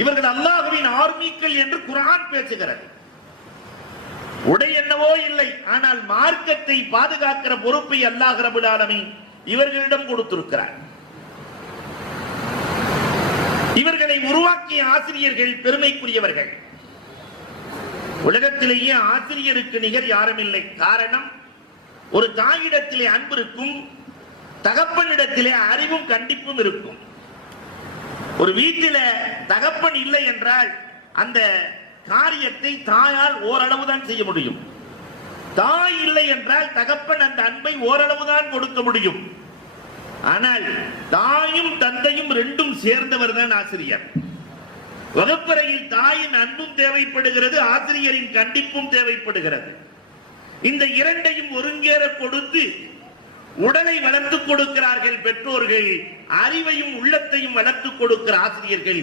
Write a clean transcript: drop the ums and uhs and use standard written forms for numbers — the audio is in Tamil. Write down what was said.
இவர்கள் அல்லாஹ்வின் ஆர்மிக்கள் என்று குர்ஆன் பேசுகிறது. உடை என்னவோ இல்லை, ஆனால் மார்க்கத்தை பாதுகாக்கிற பொறுப்பை அல்லாஹ் ரப்பல் ஆலமீன் இவர்களிடம் கொடுத்திருக்கிறார். இவர்களை உருவாக்கிய ஆசிரியர்கள் பெருமைக்குரியவர்கள். உலகத்திலேயே ஆசிரியருக்கு நிகர் யாரும் இல்லை. காரணம், ஒரு தாயிடத்திலே அன்பு இருக்கும், தகப்பனிடத்திலே அறிவும் கண்டிப்பும் இருக்கும். ஒரு வீட்டில தகப்பன் இல்லை என்றால் அந்த காரியத்தை தாயால் ஓரளவுதான் செய்ய முடியும். தாய் இல்லை என்றால் தகப்பன் அந்த அன்பை ஓரளவுதான் கொடுக்க முடியும். ஆனால் தாயும் தந்தையும் ரெண்டும் சேர்ந்தவர் தான் ஆசிரியர். வகுப்பறையில் தாயின் அன்பும் தேவைப்படுகிறது, ஆசிரியரின் கண்டிப்பும் தேவைப்படுகிறது. இந்த இரண்டையும் ஒருங்கேற கொடுத்து உடலை வளர்த்துக் கொடுக்கிறார்கள் பெற்றோர்கள், அறிவையும் உள்ளத்தையும் வளர்த்துக் கொடுக்கிற ஆசிரியர்கள்.